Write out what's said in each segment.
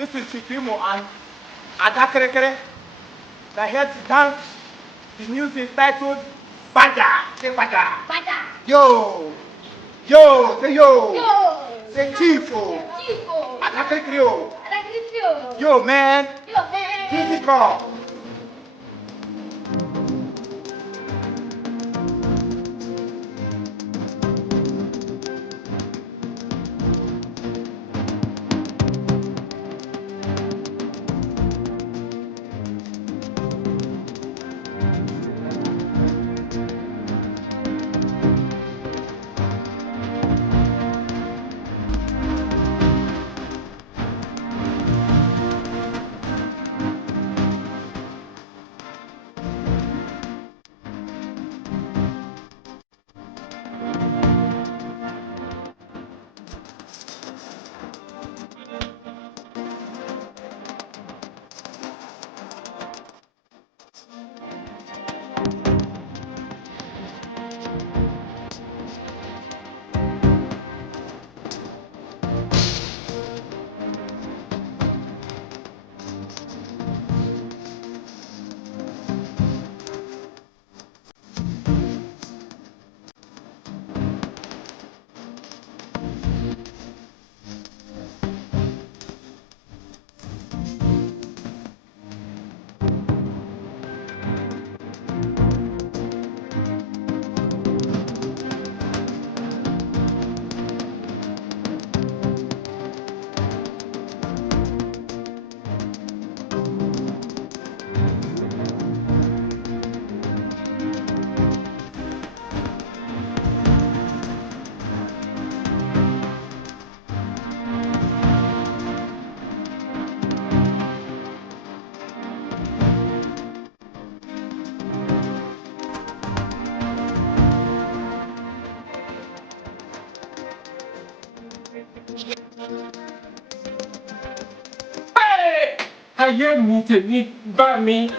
This is Chief Imo and kirikiri. They're here to dance. The music is titled Bada. Say Bada. Bada. Yo. Yo. Say yo. Yo. Say Tifo. Tifo. Kirikiri. Yo man. Yo man. Music off. Hey! I hear me to need by me.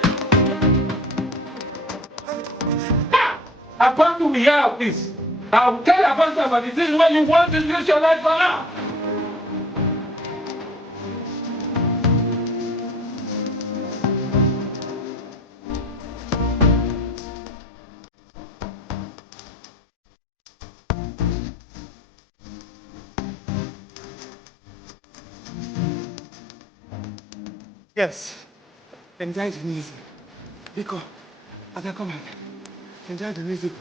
Apart we have this. I'll tell about somebody. This is what you want to use your life for now. Yes. Enjoy the music. Because I can come and enjoy the music.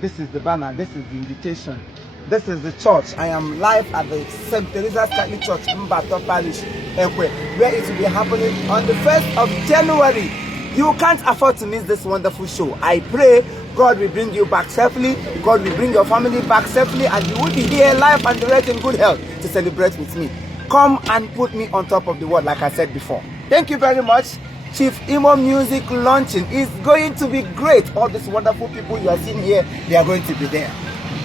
This is the banner, this is the invitation. This is the church. I am live at the St. Teresa's Catholic Church, Mbato Parish, Ekwe, where it will be happening on the 1st of January. You can't afford to miss this wonderful show. I pray God will bring you back safely, God will bring your family back safely, and you will be here live and direct in good health to celebrate with me. Come and put me on top of the world, like I said before. Thank you very much. Chief Imo Music launching is going to be great. All these wonderful people you are seeing here, they are going to be there.